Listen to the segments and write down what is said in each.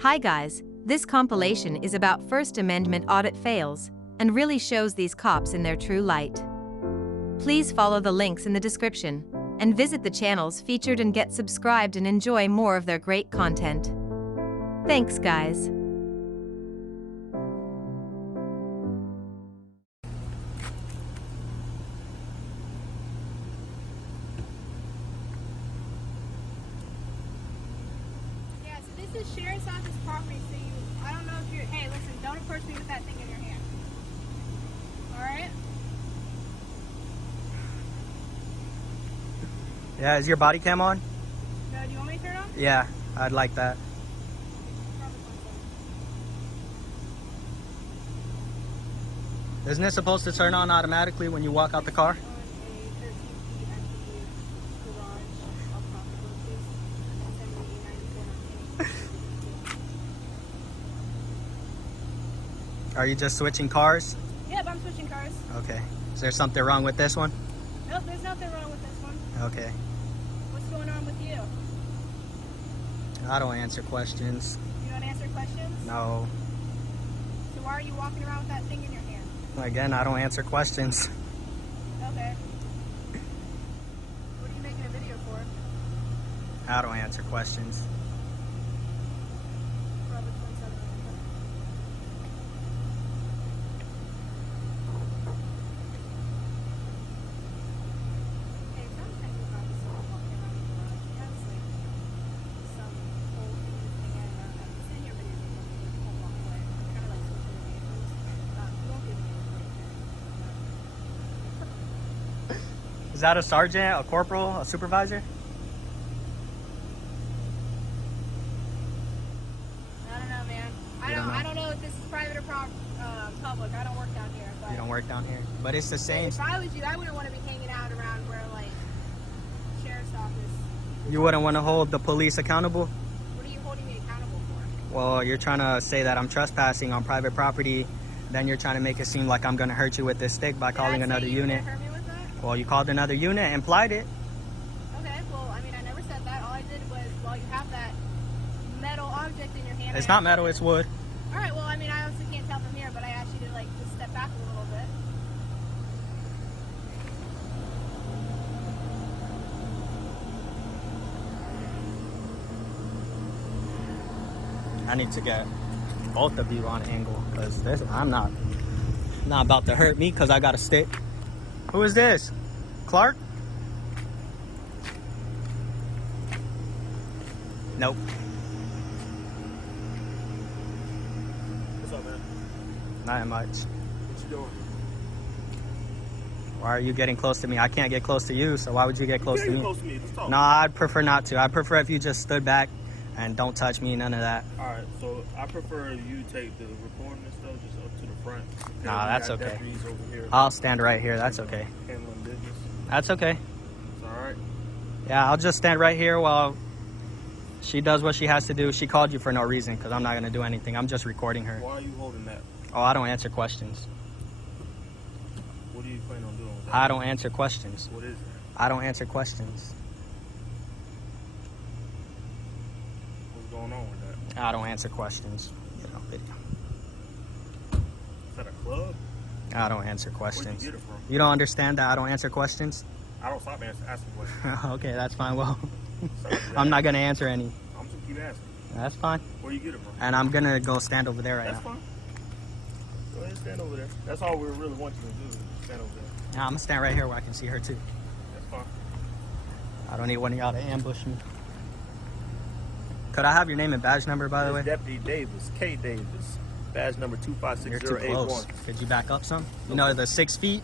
Hi guys, this compilation is about First Amendment audit fails and really shows these cops in their true light. Please follow the links in the description and visit the channels featured and get subscribed and enjoy more of their great content. Thanks guys. This is Sheriff's Office property, so I don't know if you're, hey listen, don't approach me with that thing in your hand. Alright? Yeah, is your body cam on? No, do you want me to turn it on? Yeah, I'd like that. Isn't it supposed to turn on automatically when you walk out the car? Are you just switching cars? Yep, I'm switching cars. Okay. Is there something wrong with this one? Nope, there's nothing wrong with this one. Okay. What's going on with you? I don't answer questions. You don't answer questions? No. So why are you walking around with that thing in your hand? Again, I don't answer questions. Okay. What are you making a video for? I don't answer questions. Is that a sergeant, a corporal, a supervisor? I don't know, man. I don't know if this is private or public. I don't work down here. But You don't work down here, but it's the same. if I was you, I wouldn't want to be hanging out around where, like, Sheriff's Office. You wouldn't want to hold the police accountable? What are you holding me accountable for? Well, you're trying to say that I'm trespassing on private property. Then you're trying to make it seem like I'm going to hurt you with this stick by calling another unit. Hurt me with that? Well, you called another unit and implied it. Okay, well, I mean, I never said that. All I did was, well, you have that metal object in your hand. It's not metal, it's wood. All right, well, I mean, I obviously can't tell from here, but I asked you to, like, just step back a little bit. I need to get both of you on angle because I'm not about to hurt me because I got a stick. Who is this? Clark? Nope. What's up, man? Not much. What you doing? Why are you getting close to me? I can't get close to you, so why would you get close to me? Close to me. Let's talk. No, I'd prefer not to. I'd prefer if you just stood back and don't touch me, none of that. All right, so I prefer you take the recording and stuff just up to the front. Nah, that's okay. Deputies over here I'll stand right here. That's okay. handling business. That's okay. It's all right. Yeah, I'll just stand right here while she does what she has to do. She called you for no reason because I'm not going to do anything. I'm just recording her. Why are you holding that? Oh, I don't answer questions. What do you plan on doing with that? I don't answer questions. What is that? I don't answer questions. What's going on with that? I don't answer questions. You know, video. Is that a club? I don't answer Where'd questions. you get it from? You don't understand that I don't answer questions? I don't stop asking questions. Okay, that's fine. Well, So you I'm not ask. going to answer any. I'm just keep asking. That's fine. Where you get it from? And I'm going to go stand over there right That's now. fine. Go ahead and stand over there. That's all we really want you to do. Stand over there. Yeah, I'm going to stand right here where I can see her too. That's fine. I don't need one of y'all to ambush me. Could I have your name and badge number, by the way? It's Deputy Davis, K. Davis, badge number You're too 256081. close. Could you back up some? You know the 6 feet?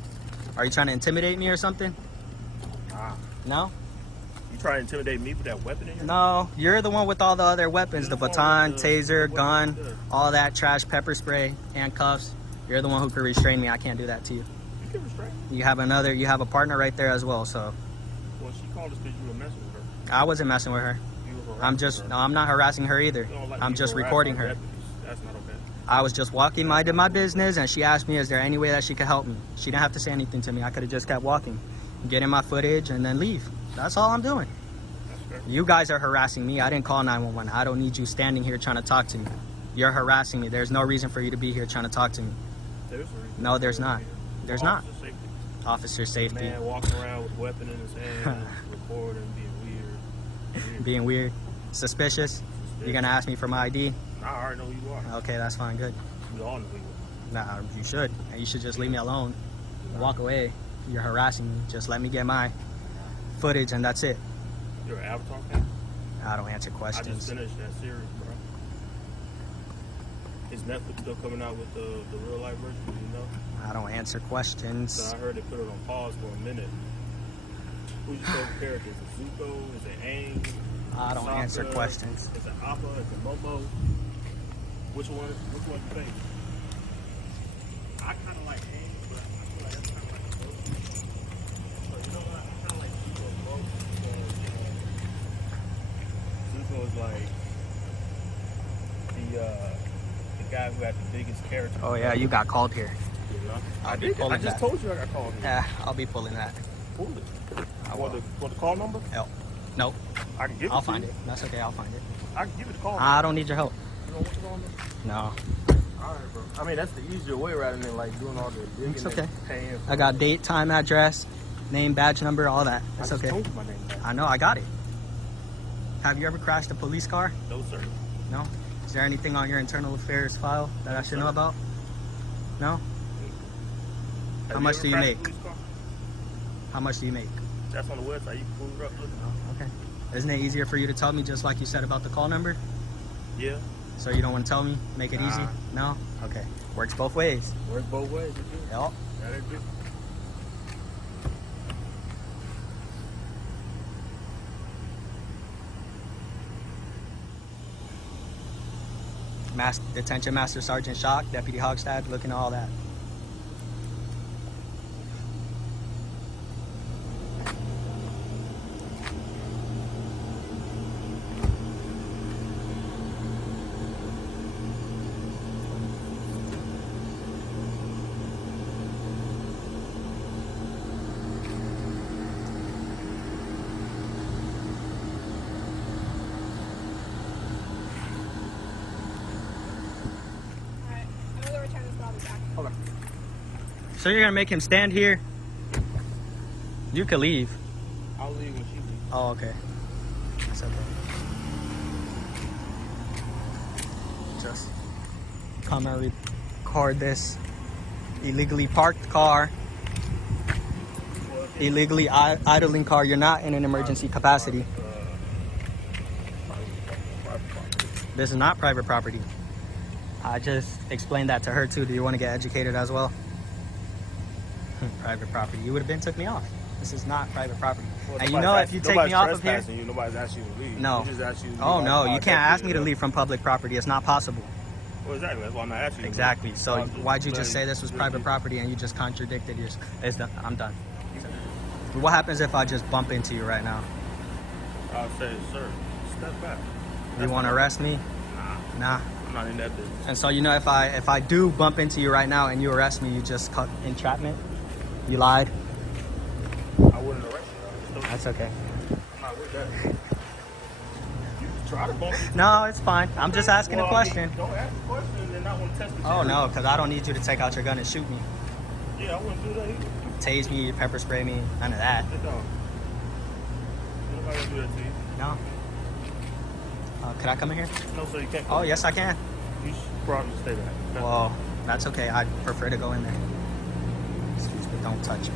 Are you trying to intimidate me or something? Ah, No? you trying to intimidate me with that weapon in your No, you're the one with all the other weapons. The baton, the taser, gun, weapon. all that trash, pepper spray, handcuffs. You're the one who could restrain me. I can't do that to you. You can restrain me. You have a partner right there as well, so. Well, she called us because you were messing with her. I wasn't messing with her. You were I'm harassing her. no, I'm not harassing her either. You don't like I'm being just harassed recording by her. deputies. That's not okay. I was just walking, minding my business, and she asked me, is there any way that she could help me? She didn't have to say anything to me. I could have just kept walking, get in my footage, and then leave. That's all I'm doing. That's You guys are harassing me. I didn't call 911. I don't need you standing here trying to talk to me. You're harassing me. There's no reason for you to be here trying to talk to me. There's a reason. No, there's not. There's not. Officer safety. Officer safety. Man walking around with a weapon in his hand, recording, being weird. Being weird. Suspicious. You're gonna ask me for my ID? Nah, I already know who you are. Okay, that's fine. Good. We all know who you Nah, you should. And you should just leave me alone. Walk away. You're harassing me. Just let me get my footage and that's it. are. You're an Avatar fan? I don't answer I just questions. finished that series, bro. Is Netflix still coming out with the real life version? Do you know? I don't answer questions. So I heard they put it on pause for a minute. Who's your favorite character? Is it Zuko? Is it Aang? I don't Sokka? answer questions. Is it Appa? Is it Momo? Which one you think? I kind of like Aang, but I feel like that's kind of like a both. So you know what? I kind of like Zuko both because Zuko is like the guy who had the biggest character. Oh yeah, you got called here. You know? I'll be I pulling just that. told you I got called. Yeah, I'll be pulling that. Pull it. I Want will. the call number? Help. Nope. I can give it I'll to find you. it. That's okay. I'll find it. I can give it the call number. I don't need your help. You don't want the call number? No. All right, bro. I mean, that's the easier way rather than like doing all the digging It's okay. and paying. I got date, time, address, name, badge number, all that. It's I just okay. told you my name. I know. I got it. Have you ever crashed a police car? No, sir. No. Is there anything on your internal affairs file that I should know about? No. How much do you make? How much do you make? That's on the website. You can pull it up. Look. Okay. Isn't it easier for you to tell me just like you said about the call number? Yeah. So you don't want to tell me? Make it easy? Nah. No? Okay. Works both ways. Works both ways. You do. Yep. That is good. Detention Master Sergeant Shock, Deputy Hogstad, looking at all that. Alright, I'm gonna go return this ball back. Okay. So you're gonna make him stand here? You could leave. I'll leave when she leaves. Oh, okay. That's okay. Just come and record this illegally parked car, illegally idling car. You're not in an emergency capacity. This is not private property. I just explained that to her too. Do you want to get educated as well? Private property. You would have been took me off. This is not private property. Well, And you know, if you take me off of here, nobody's asked you to leave. No. We just asked you to leave oh out no, the you car, can't ask me to deputy, leave from public property. It's not possible. Well, exactly. That's why I'm not asking you. Exactly. So I'll why'd you just say this was private property and you just contradicted yourself? I'm done. What happens if I just bump into you right now? I'll say, sir, step back. You want to arrest me? Nah, Nah. I'm not in that business. And so you know, if I do bump into you right now and you arrest me, you just cut entrapment. You lied. I wouldn't arrest you. That's okay. I'm not with that. You try to bump me. No, it's fine. I'm just asking a question. Don't ask a question and then not want to test the Oh theory. no, because I don't need you to take out your gun and shoot me, Yeah, I wouldn't do that either. tase me, pepper spray me, none of that. Sit down. Nobody gonna do that to you. No. Could I come in here? No, sir, you can't. Oh yes, I can. You should probably just stay there. Well, that's okay. I'd prefer to go in there. Excuse me, don't touch me.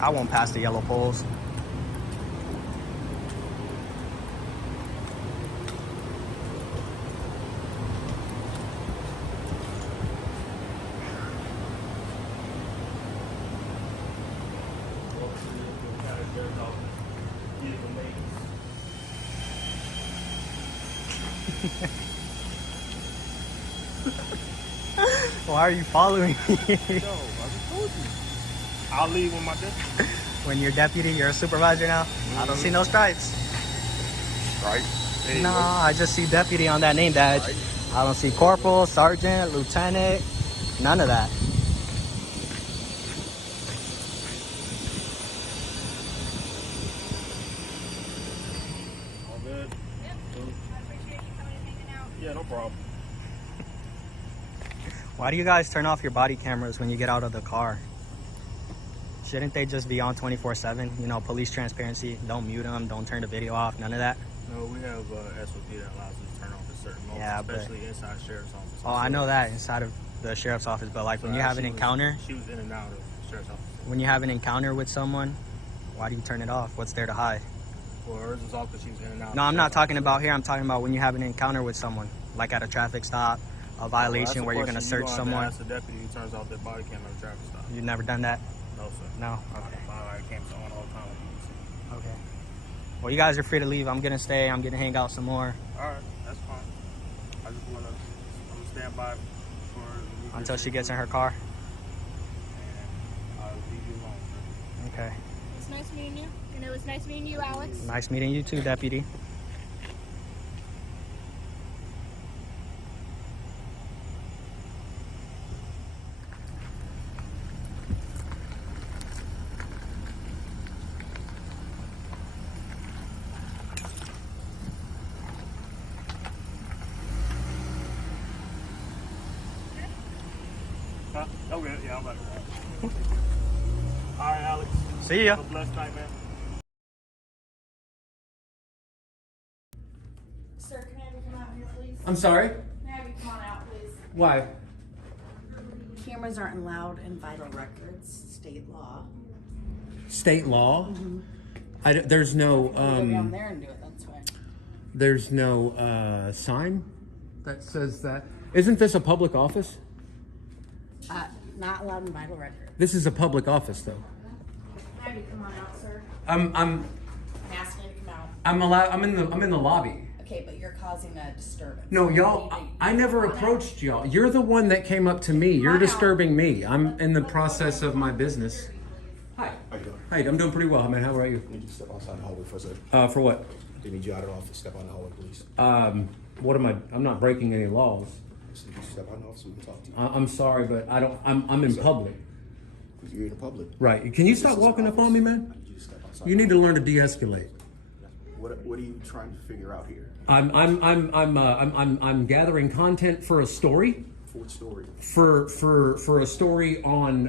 I won't pass the yellow poles. Why are you following me? No, I just told you. I'll leave with my deputy. When you're deputy, you're a supervisor now? I don't see no stripes. Right. There you No, go. I just see deputy on that name badge. Right. I don't see corporal, sergeant, lieutenant, none of that. Yeah, no problem. Why do you guys turn off your body cameras when you get out of the car? Shouldn't they just be on 24/7? You know, police transparency. Don't mute them. Don't turn the video off. None of that. No, we have SOP that allows us to turn off at certain moments, Yeah, but- especially inside sheriff's office. Oh, I know that inside of the sheriff's office, but like when you have an encounter, She was in and out of sheriff's office. when you have an encounter with someone, why do you turn it off? What's there to hide? Well, hers was off because she was in and out. No, of I'm not sheriff's talking office. about here. I'm talking about when you have an encounter with someone, like at a traffic stop, a Well, that's violation a where you're gonna question search gonna have to someone. ask the deputy who turns off their body camera at a traffic stop. You've never done that? No, sir. No. Okay. I came to on all the time. Okay. Well, you guys are free to leave. I'm gonna stay. I'm gonna hang out some more All right, that's fine. I just wanna, I'm gonna stand by for until she gets in her car. and I'll leave you alone, sir. Okay. It's nice meeting you. And it was nice meeting you, Alex. Nice meeting you too, deputy. Huh? Okay, yeah, I'm about to go. All right, Alex. See ya. Have a blessed night, man. Sir, can I have you come out here, please? I'm sorry? Can I have you come on out, please? Why? Cameras aren't allowed in vital records, state law. State law? There's no, Go down there and do it, that's why. there's no, sign that says that. Isn't this a public office? Not allowed in vital records. This is a public office though. Can I have you come on out, sir? I'm I'm asking you to come out. I'm in the lobby. Okay, but you're causing a disturbance. No, y'all, I never approached y'all. You're the one that came up to me. You're disturbing me. I'm in the process of my business. Hi. How you doing? Hi, I'm doing pretty well, man. How are you? Need you to step outside the hallway for a second. For what? They need you out of the office. Step out in the hallway, please. What am I? I'm not breaking any laws. Just need you to step out in the office so we can talk to you. I'm sorry, but I'm in public. Because you're in the public. Right. Can you This stop is an walking up office. on me, I man? need you to step outside. You need to learn to de-escalate. What are you trying to figure out here? I'm gathering content for a story. For what story? For a story on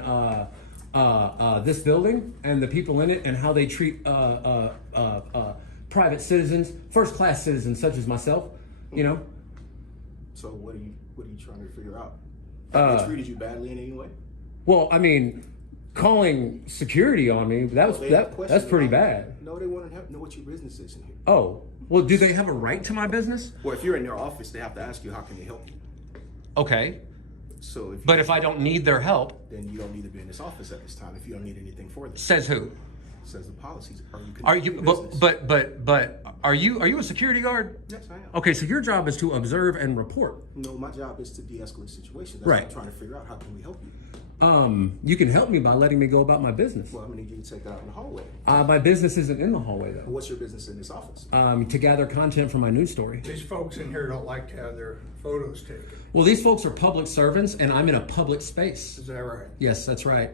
this building and the people in it and how they treat private citizens, first class citizens such as myself. You know. So what are you trying to figure out? They treated you badly in any way? Well, I mean, calling security on me that's They have questions that's pretty about- bad. No, they want to know what your business is in here. Oh, well, do they have a right to my business? Well, if you're in their office, they have to ask you how can they help you. Okay, So if but if I don't need their help, then you don't need to be in this office at this time if you don't need anything for them. says who? Says the policies. Are you? business? But are you a security guard? Yes, I am. Okay, so your job is to observe and report. No, my job is to de-escalate situations. That's Right. what I'm trying to figure out. How can we help you? You can help me by letting me go about my business. Well, I'm gonna need you to take that out in the hallway. My business isn't in the hallway But though. what's your business in this office? To gather content for my news story. These folks in here don't like to have their photos taken. Well, these folks are public servants, and I'm in a public space. Is that right? Yes, that's right.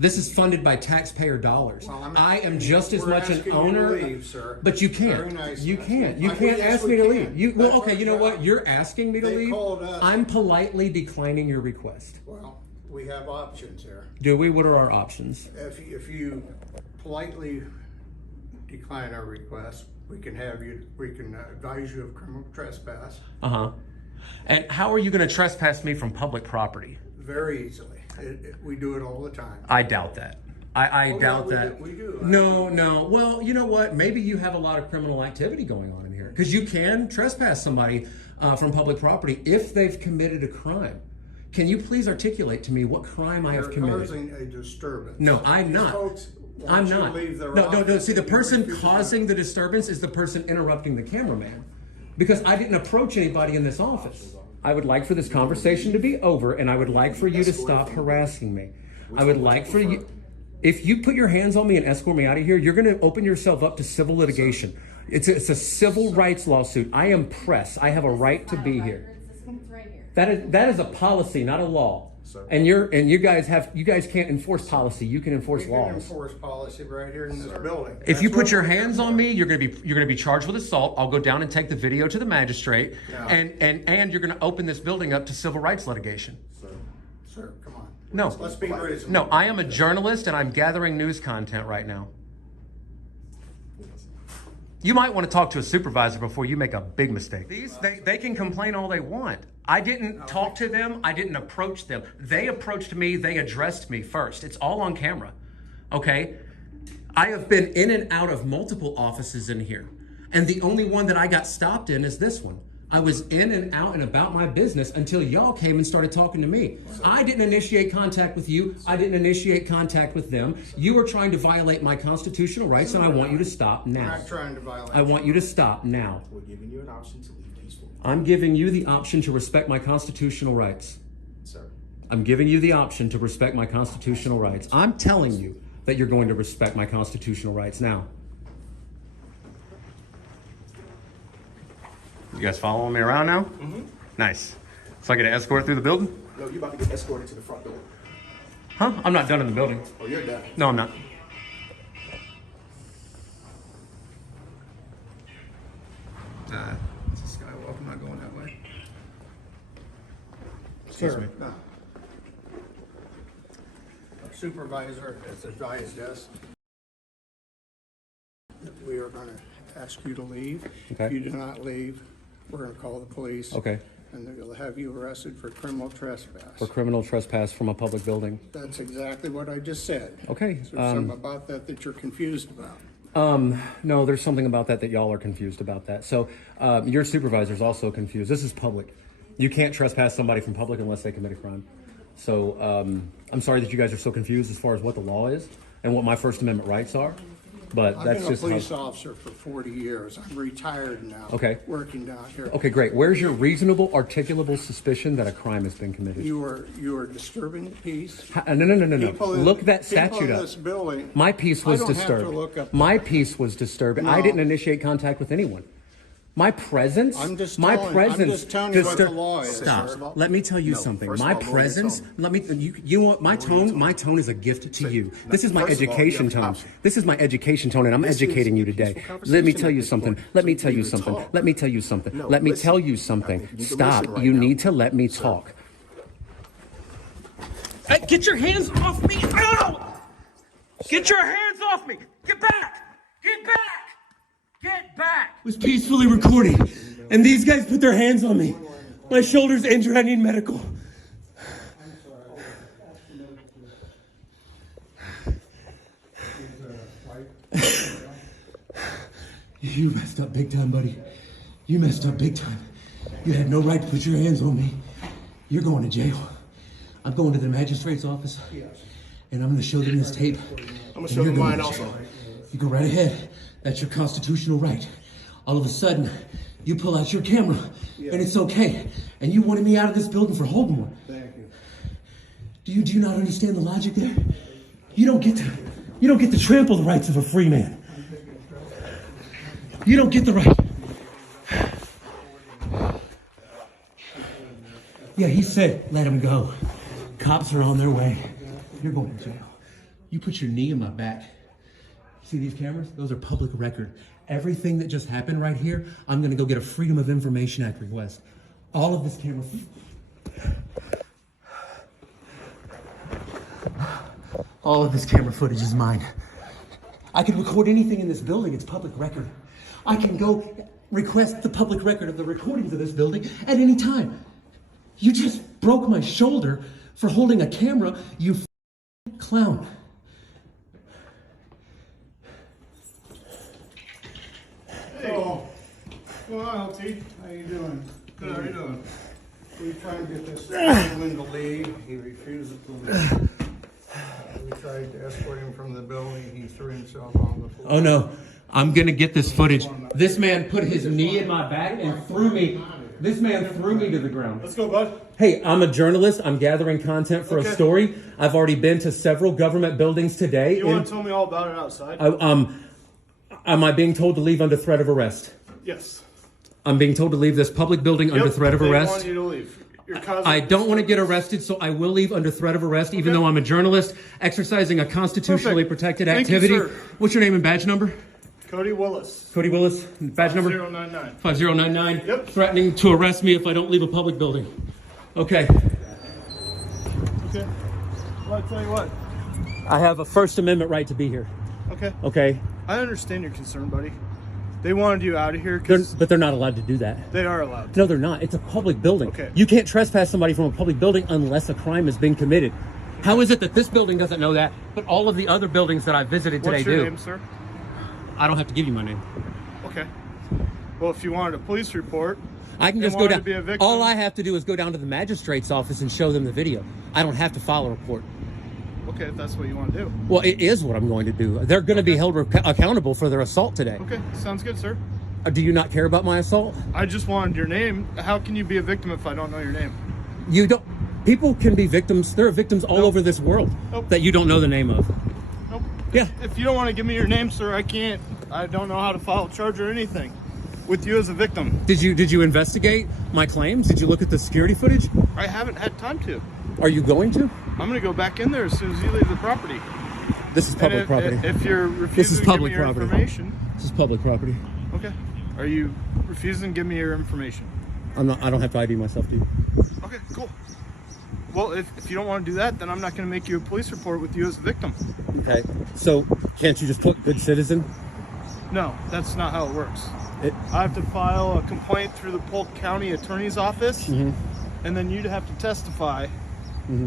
This is funded by taxpayer dollars. Well, I am just as we're much an asking you to owner. leave, sir. But you Very can't. nice You of can't. You us. can't Yes, ask we me to can. leave. You That's well, okay. our You know what? job. You're asking me to They leave. called us. I'm politely declining your request. Well, we have options here. Do we? What are our options? If you politely decline our request, we can advise you of criminal trespass Uh huh. And how are you going to trespass me from public property? very easily. We do it all the time. I doubt that. I Oh, doubt yeah, that. we do. No. Well, you know what? Maybe you have a lot of criminal activity going on in here because you can trespass somebody from public property if they've committed a crime. Can you please articulate to me what crime I have You're committed? causing a disturbance. No, I'm These not. folks want I'm you to not. leave their No. office See, the and you person refuse to. causing the disturbance is the person interrupting the cameraman because I didn't approach anybody in this office. I would like for this conversation to be over, and I would like for you to stop harassing me. I would like for you. If you put your hands on me and escort me out of here, you're going to open yourself up to civil litigation. It's a civil rights lawsuit. I am press. I have a right to be here. This one's right here. That is a policy, not a law. Sir. And you guys can't enforce policy. You can enforce We can laws. enforce policy right here in this building. If you That's put what your we're here hands for. on me, you're gonna be charged with assault. I'll go down and take the video to the magistrate, Yeah. and you're gonna open this building up to civil rights litigation. Sir, come on. No. Let's be reasonable. No, I am a journalist and I'm gathering news content right now. You might want to talk to a supervisor before you make a big mistake. They can complain all they want. I didn't talk to them. I didn't approach them. They approached me. They addressed me first. It's all on camera. Okay? I have been in and out of multiple offices in here. And the only one that I got stopped in is this one. I was in and out and about my business until y'all came and started talking to me. I didn't initiate contact with you. I didn't initiate contact with them. You were trying to violate my constitutional rights, and I want you to stop We're now. not trying to violate. I want you to stop now. We're giving you an option to leave peacefully. I'm giving you the option to respect my constitutional rights. Sir. I'm giving you the option to respect my constitutional rights. I'm telling you that you're going to respect my constitutional rights now. You guys following me around now? Mm-hmm. Nice. So I get an escort through the building? No, you're about to get escorted to the front door. Huh? I'm not done in the building. Oh, you're done. No, I'm not. It's a skywalk. I'm not going that way. Sir, no. Our supervisor has advised us that we are going to ask you to leave. Okay. If you do not leave, we're going to call the police. Okay. And they'll have you arrested for criminal trespass. For criminal trespass from a public building. That's exactly what I just said. Okay. Is there something about that you're confused about? No, there's something about that y'all are confused about that. So your supervisor's also confused. This is public. You can't trespass somebody from public unless they commit a crime. So I'm sorry that you guys are so confused as far as what the law is and what my First Amendment rights are. But I've that's been a just police officer for 40 years. I'm retired now. Okay. Working down here. Okay, great. Where's your reasonable, articulable suspicion that a crime has been committed? You are disturbing the peace. No. People in- Look that people statute in up. this building. My peace was I don't have to disturbed. look up My that. peace was disturbed. No. I didn't initiate contact with anyone. My presence. I'm just my telling- I'm presence. just telling you what the distur- law is. Stop. First of all- Let me tell you No, something. first of My all, lower your presence. tone. Let me. You want my tone? My tone is a gift to you. This is my first of all, education you have tone. an option. This is my education tone, and I'm This is educating you a today. peaceful Let me conversation tell you at this something. point. Let me So tell you you need to something. talk. Let me tell you something. No, Let me listen. tell you I something. think you need to Stop. listen right You now. need to let me Sir. talk. Hey, get your hands off me! Ow! Get your hands off me! Get back! Get back! Get back! Was peacefully recording, and these guys put their hands on me. My shoulder's injured. I need medical. You messed up big time, buddy. You messed up big time. You had no right to put your hands on me. You're going to jail. I'm going to the magistrate's office, and I'm going to show them this tape. I'm gonna show them mine also. You go right ahead. That's your constitutional right. All of a sudden, you pull out your camera, and it's okay. And you wanted me out of this building for holding one. Thank you. Do you not understand the logic there? You don't get to trample the rights of a free man. You don't get the right. Yeah, he said, let him go. Cops are on their way. You're going to jail. You put your knee in my back. See these cameras? Those are public record. Everything that just happened right here, I'm going to go get a Freedom of Information Act request. All of this camera. All of this camera footage is mine. I can record anything in this building. It's public record. I can go request the public record of the recordings of this building at any time. You just broke my shoulder for holding a camera, you clown. Oh, well, LT, how you doing? Good, how you doing? We tried to get this gentleman to leave. He refused to leave. We tried to escort him from the building. He threw himself on the floor. Oh no, I'm gonna get this footage. This man put his knee in my back and threw me. This man threw me to the ground. Let's go, bud. Hey, I'm a journalist. I'm gathering content for a Okay. story. I've already been to several government buildings today. You want to tell me all about it outside? Am I being told to leave under threat of arrest? Yes. I'm being told to leave this public building under Yep, threat of they arrest. want you to leave. You're causing I don't want to get disturbance. arrested, so I will leave under threat of arrest, even Okay. though I'm a journalist exercising a constitutionally Perfect. protected Thank you, activity. sir. What's your name and badge number? Cody Willis. Cody Willis, badge number? 099. 5099. Yep. Threatening to arrest me if I don't leave a public building. Okay. Okay. Well, I tell you what. I have a First Amendment right to be here. Okay. Okay. I understand your concern, buddy. They wanted you out of here because But they're not allowed to do that. they are allowed. No, they're not. It's a public building. Okay. You can't trespass somebody from a public building unless a crime has been committed. How is it that this building doesn't know that, but all of the other buildings that I visited today What's your do? name, sir? I don't have to give you my name. Okay. Well, if you wanted a police report, I can They just go wanted down. to be a victim. All I have to do is go down to the magistrate's office and show them the video. I don't have to file a report. okay, if that's what you want to do. Well, it is what I'm going to do. They're going to be held accountable for their assault today. Okay, sounds good, sir. Do you not care about my assault? I just wanted your name. How can you be a victim if I don't know your name? You don't. People can be victims. There are victims all Nope. over this world Nope. that you don't know the name of. Nope. Yeah. If you don't want to give me your name, sir, I can't. I don't know how to file a charge or anything with you as a victim. Did you investigate my claims? Did you look at the security footage? I haven't had time to. Are you going to? I'm going to go back in there as soon as you leave the property. This is public And property. If you're refusing to public give me your property. information, This is public property. okay. Are you refusing to give me your information? I'm not. I don't have to ID myself, do you? Okay, cool. Well, if you don't want to do that, then I'm not going to make you a police report with you as a victim. Okay. So can't you just put good citizen? No, that's not how it works. It, I have to file a complaint through the Polk County Attorney's Office, Mm-hmm. and then you'd have to testify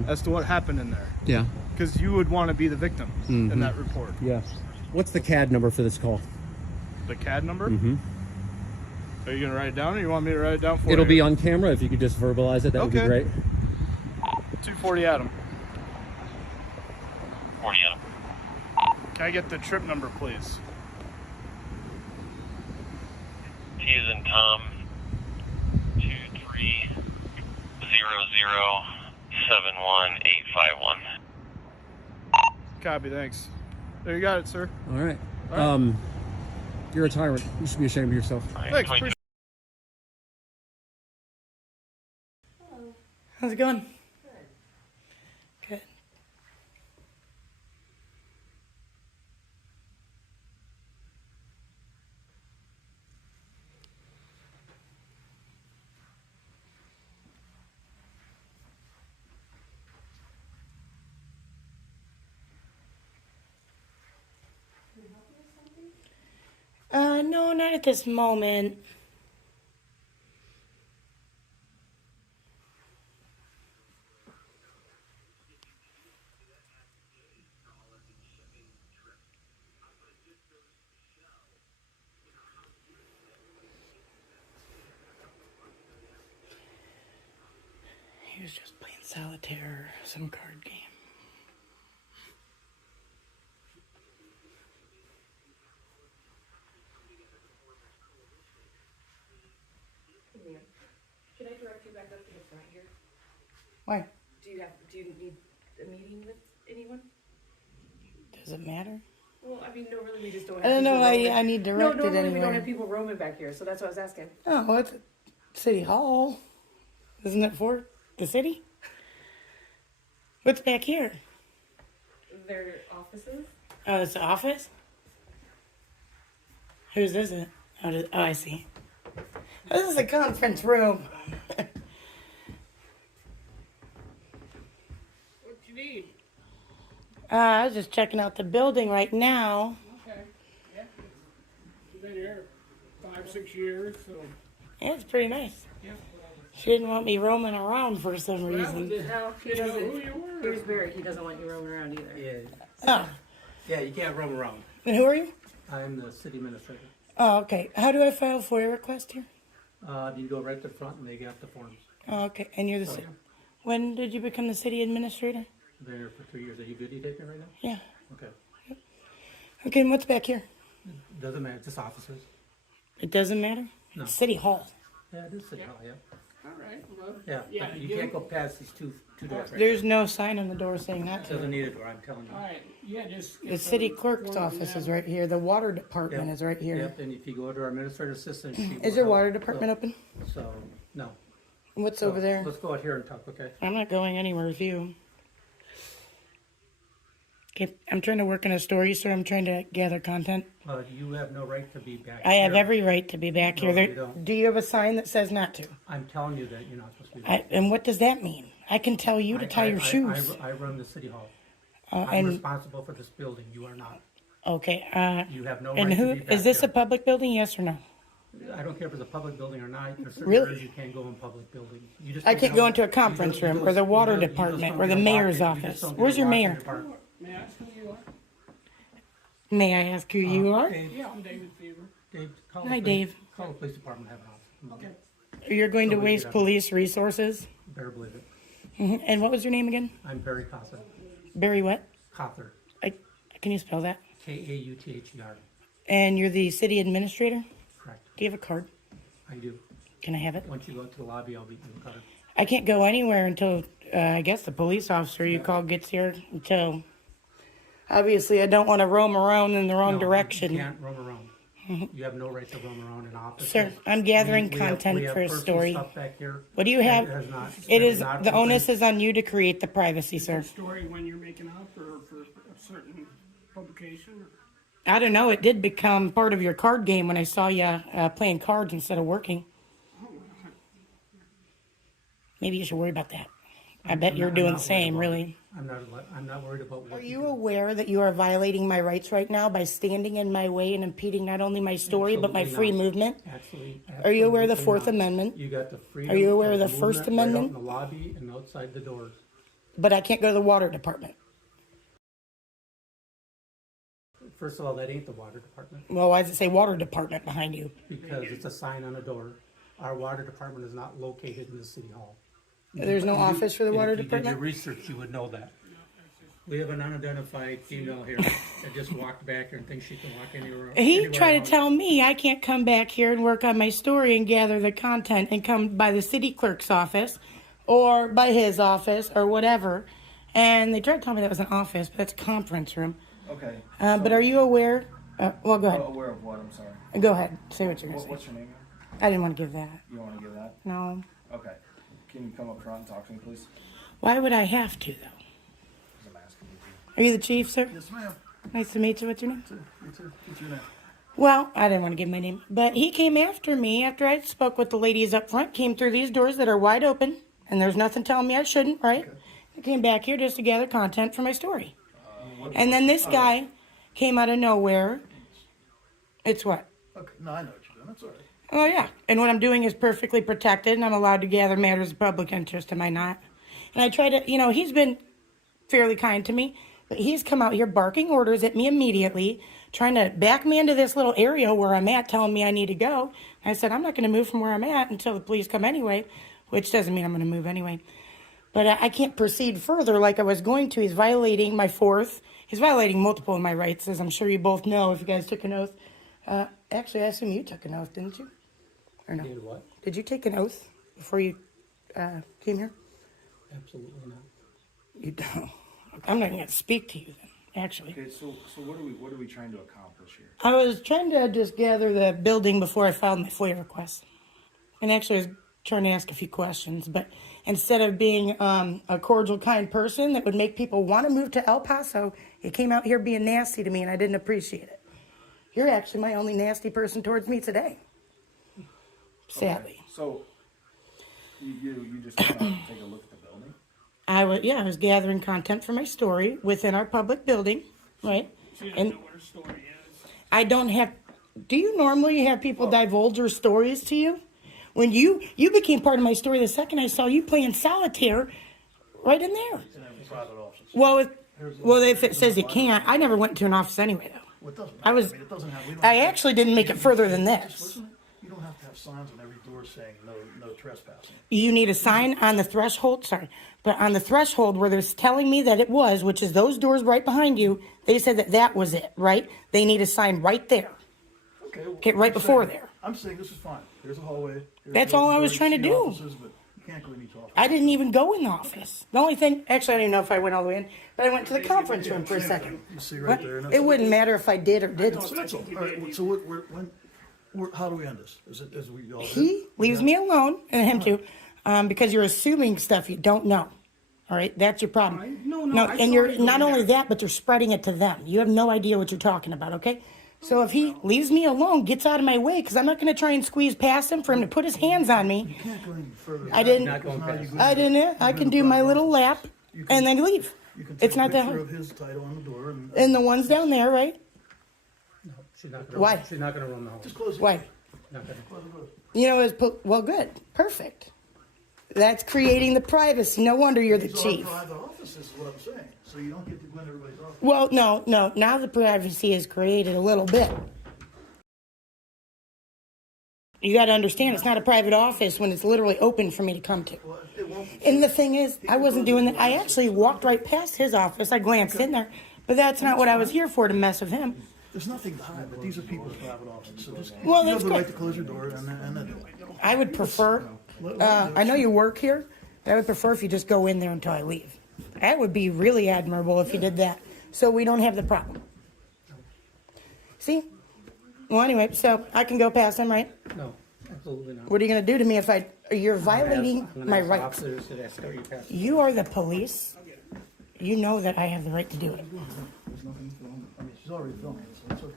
as to what happened in there. yeah. Because you would want to be the victim in that report. Yeah. What's the CAD number for this call? The CAD number? Mm-hmm. Are you going to write it down, or you want me to write it down for you? It'll be on camera. If you could just verbalize it, that would be Okay. great. 240 Adam. 40 Adam. Can I get the trip number, please? T is in Tom. 230071851. Copy, thanks. There, you got it, sir. All right. All right. You're a tyrant. You should be ashamed of yourself. Thanks. Appreciate How's it going? Good. No, not at this moment. He was just playing solitaire or some card game. Can I direct you back up to the front here? Why? Do you need a meeting with anyone? Does it matter? Well, I mean, normally we just don't I have don't know. people roaming. I need directed No, normally we anywhere. don't have people roaming back here, so that's what I was asking. Oh, well, it's City Hall. Isn't it for the city? What's back here? Their offices? Oh, it's the office? Whose is it? Oh, I see. This is a conference room. What you need? I was just checking out the building right now. Okay. Yeah. You've been here 5-6 years, so. Yeah, it's pretty nice. Yeah. She didn't want me roaming around for some reason. No, he Know doesn't. who you were. He was married. He doesn't want you roaming around either. Yeah, Oh, yeah, you can't roam around. and who are you? I'm the city administrator. Oh, okay. How do I file a FOIA request here? You go right to the front and they got the forms. Oh, okay. And you're the city. When did you become the city administrator? I've been here for 2 years. Are you videotaping right now? Yeah. Okay. Okay, and what's back here? Doesn't matter, just offices. It doesn't matter? No. City Hall. Yeah, it is city hall, yeah. All right. Well, Yeah, but you can't go past these two doors right There's no sign on the door saying that. now. Doesn't need a door, I'm telling you. all right. Yeah, just. The city clerk's office is right here. The water department Yep. is right here. Yep, and if you go to our administrative assistant, she Is will your help. water department open? So, no. What's over there? Let's go out here and talk, okay? I'm not going anywhere with you. Okay, I'm trying to work on a story, sir. I'm trying to gather content. You have no right to be back I have here. every right to be back No, here. you don't. Do you have a sign that says not to? I'm telling you that you're not supposed to be back. And what does that mean? I can tell you to tie your shoes. I run the city hall. I'm And responsible for this building. You are not. okay, You have no and right who to be back is this here. a public building? Yes or no? I don't care if it's a public building or not. There's certain Really? areas you can't go in public buildings. You just I don't can't know- go into a you conference don't- you room don't- or the you water don't- you just department don't or the get a mayor's walk in- you office. just don't get Where's a your walk in mayor? your park. May I ask who you are? May I ask who you are? Dave, Yeah, I'm David Fever. Dave, call Hi, the police- Dave. Call the police department. Have an officer. Okay. You're going to So we waste get up. police resources? Better believe it. And what was your name again? I'm Barry Cother. Barry what? Cother. Can you spell that? Kauther. And you're the city administrator? Correct. Do you have a card? I do. Can I have it? Once you go to the lobby, I'll be in the card. I can't go anywhere until, I guess, the police officer you called gets here. Until, obviously, I don't want to roam around in the wrong No, direction. You can't roam around. You have no right to roam around in office. Sir, I'm gathering content for a story. Stuff back here. What do you have? It has not. It has is not the opened. onus is on you to create the privacy, sir. Story when you're making up or for a certain publication? Or? I don't know. It did become part of your card game when I saw you playing cards instead of working. Maybe you should worry about that. I bet you're I'm doing not the same, worried about really. it. I'm not worried about what Are you aware that you are violating my rights right now by standing in my way and impeding not only my story but my Absolutely free not. movement? Absolutely. Are you aware of the absolutely Fourth not. Amendment? You got the freedom. Are you aware of the First movement Amendment? Right out in the lobby and outside the doors. But I can't go to the water department. First of all, that ain't the water department Well, why does it say water department behind you? because it's a sign on a door. Our water department is not located in the city hall. There's no office for the And water if you department? did your research, you would know that. We have an unidentified female here that just walked back here and thinks she can walk anywhere. He anywhere tried around. to tell me I can't come back here and work on my story and gather the content and come by the city clerk's office or by his office or whatever. And they tried to tell me that was an office, but that's a conference room. Okay. But are you aware? Well, go ahead. Aware of what? I'm sorry. Go ahead. Say what you're going to say. What's your name? I didn't want to give that. You don't want to give that? No. Okay. Can you come up front and talk to me, please? Why would I have to, though? Because I'm asking you to. Are you the chief, sir? Yes, ma'am. Nice to meet you. What's your name? What's your name? Well, I didn't want to give my name, but he came after me after I spoke with the ladies up front, came through these doors that are wide open, and there's nothing telling me I shouldn't, right? I came back here just to gather content for my story. And then this guy came out of nowhere. It's what? Okay, no, I know what you're doing. That's all right. Oh, yeah. And what I'm doing is perfectly protected, and I'm allowed to gather matters of public interest, am I not? And I try to, he's been fairly kind to me, but he's come out here barking orders at me immediately, trying to back me into this little area where I'm at, telling me I need to go. And I said, I'm not going to move from where I'm at until the police come anyway, which doesn't mean I'm going to move anyway. But I can't proceed further like I was going to. He's violating my fourth. He's violating multiple of my rights, as I'm sure you both know if you guys took an oath. Actually, I assume you took an oath, didn't you? Or no? Did what? Did you take an oath before you came here? Absolutely not. You don't. I'm not going to speak to you then, actually. Okay, so what are we trying to accomplish here? I was trying to just gather the building before I filed my FOIA request. And actually, I was trying to ask a few questions, but instead of being a cordial, kind person that would make people want to move to El Paso, you came out here being nasty to me, and I didn't appreciate it. You're actually my only nasty person towards me today. Sadly. Okay, so you just want to take a look at the building? I was gathering content for my story within our public building, right? She doesn't And know what her story is. I don't have. Do you normally have people divulge their stories to you? When you became part of my story the second I saw you playing solitaire, right in there. In every private office. Well, if it says you can't, I never went to an office anyway, though. Well, it doesn't I matter. was. I mean, it doesn't have, we don't I have to- actually didn't make it further than Just this. listen, you don't have to have signs on every door saying no trespassing. You need a sign on the threshold. Sorry, but on the threshold where they're telling me that it was, which is those doors right behind you. They said that was it, right? They need a sign right there. Okay. Well, Okay, right I'm before saying- there. I'm saying this is fine. There's a hallway. There's That's the all open I was door. trying You to see do. offices, but you can't go in each office. I didn't even go in the office. The only thing, actually, I don't even know if I went all the way in, but I went to the conference room for a second. You see right What? there. and that's- It wouldn't matter if I did or didn't. So that's all. All right. So how do we end this? Is we all? He leaves me alone, and him too. because you're assuming stuff you don't know. All right, that's your problem. No, I and saw you're you go not in only there. that, but they're spreading it to them. You have no idea what you're talking about, okay? So if he leaves me alone, gets out of my way, because I'm not going to try and squeeze past him for him to put his hands on me. You can't go any further. I didn't. Not going past. I didn't. I can do my little lap and then leave. You can It's take a not that picture hard. of his title on the door and And the ones down there, right? No, she's not gonna. Why? She's not gonna run the whole. just close it. Why? Not gonna. You know, well, good, perfect. That's creating the privacy. No wonder you're the These are chief. private offices is what I'm saying. So you don't get to go in everybody's office. Well, no. Now the privacy is created a little bit. You got to understand, it's not a private office when it's literally open for me to come to. Well, it won't. And the thing is, I wasn't doing that. I actually walked right past his office. I glanced in there, but that's not what I was here for, to mess with him. There's nothing to hide, but these are people's private offices. So just Well, you have that's the right good. to close your door and then I would prefer, I know you work here, but I would prefer if you just go in there until I leave. That would be really admirable if you did that, so we don't have the problem. See? Well, anyway, so I can go past him, right? No, absolutely not. What are you going to do to me if you're violating I'm gonna my ask rights? Officers to escort you past. You are the police. You know that I have the right to do it. there's nothing to film. I mean, she's already filming, so it's okay.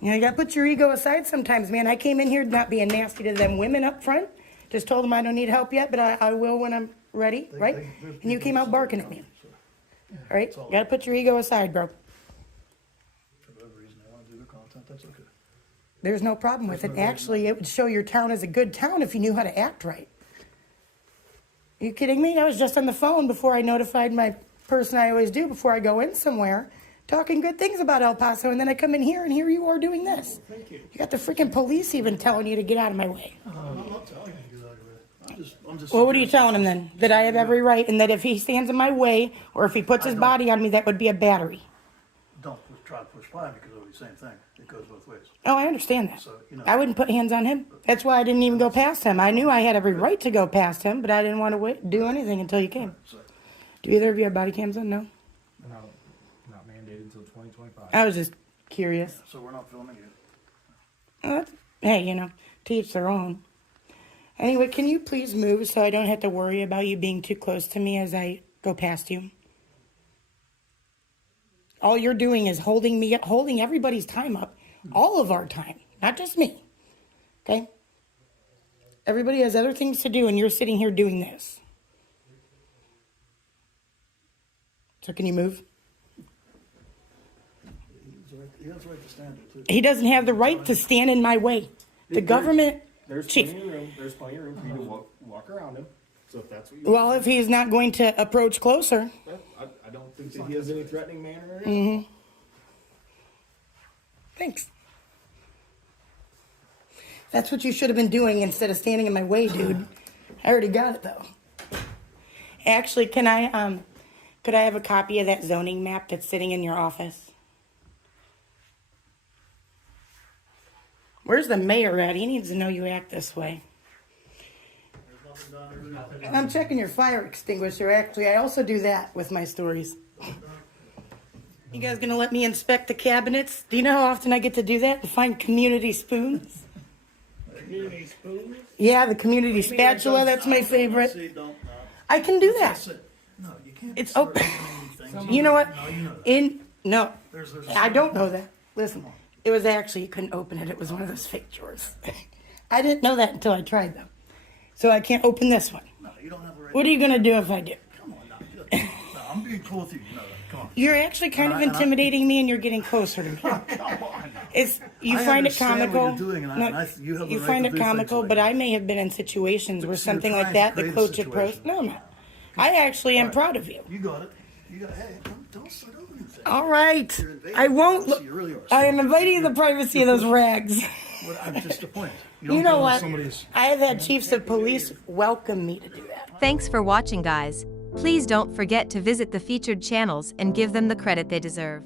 You know, you got to put your ego aside sometimes, man. I came in here not being nasty to them women up front. Just told them I don't need help yet, but I will when I'm ready, right? And you came out barking at me. All right? Got to put your ego aside, bro. For whatever reason they want to do their content, that's okay. There's no problem with it. Actually, it would show your town as a good town if you knew how to act right. Are you kidding me? I was just on the phone before I notified my person I always do before I go in somewhere, talking good things about El Paso, and then I come in here and here you are doing this. Thank you. You got the freaking police even telling you to get out of my way. I'm not telling you to get out of it. I'm just. Well, what are you telling him then? That I have every right, and that if he stands in my way, or if he puts his body on me, that would be a battery. Don't try to push by because it'll be the same thing. It goes both ways. Oh, I understand that. So, you know. I wouldn't put hands on him. That's why I didn't even go past him. I knew I had every right to go past him, but I didn't want to do anything until you came. So, Do either of you have body cams on? No? No, not mandated until 2025. I was just curious. so we're not filming it. Hey, you know, to each their own. Anyway, can you please move so I don't have to worry about you being too close to me as I go past you? All you're doing is holding everybody's time up. All of our time, not just me. Okay? Everybody has other things to do, and you're sitting here doing this. So can you move? He has the right to stand there, too. He doesn't have the right to stand in my way. The government There's chief. plenty of room. There's plenty of room for you to walk around him. So if that's what you Well, if he's not going to approach closer. I don't think that he has any threatening manner. Thanks. That's what you should have been doing instead of standing in my way, dude. I already got it though. Actually, could I have a copy of that zoning map that's sitting in your office? Where's the mayor at? He needs to know you act this way. I'm checking your fire extinguisher. Actually, I also do that with my stories. You guys gonna let me inspect the cabinets? Do you know how often I get to do that? To find community spoons? Community spoons? Yeah, the community spatula, that's my favorite. See, don't. I can do that. No, you can't. It's start open. doing things. You know what? No, you know that. No, There's I don't know that. Listen, it was actually, you couldn't open it. It was one of those fake drawers. I didn't know that until I tried them. So I can't open this one. No, you don't have the right. What are you gonna do if I do? Come on, no, I'm being cool with you. You know that. Come on. You're actually kind of intimidating me, and you're getting closer to me. Come on. It's you I find it understand what comical. you're doing, and you have the you right find to it do things comical, like but that. I may have been in situations where But you're something like trying to that, the create a coach approach. situation. No, I'm not. I actually am proud of you. You got it. You got. Hey, don't start opening things. All right, You're invading I won't. privacy, you really are. I am inviting the privacy of those rags. I'm just a point. You know what? I have had chiefs of police welcome me to do that. Thanks for watching, guys. Please don't forget to visit the featured channels and give them the credit they deserve.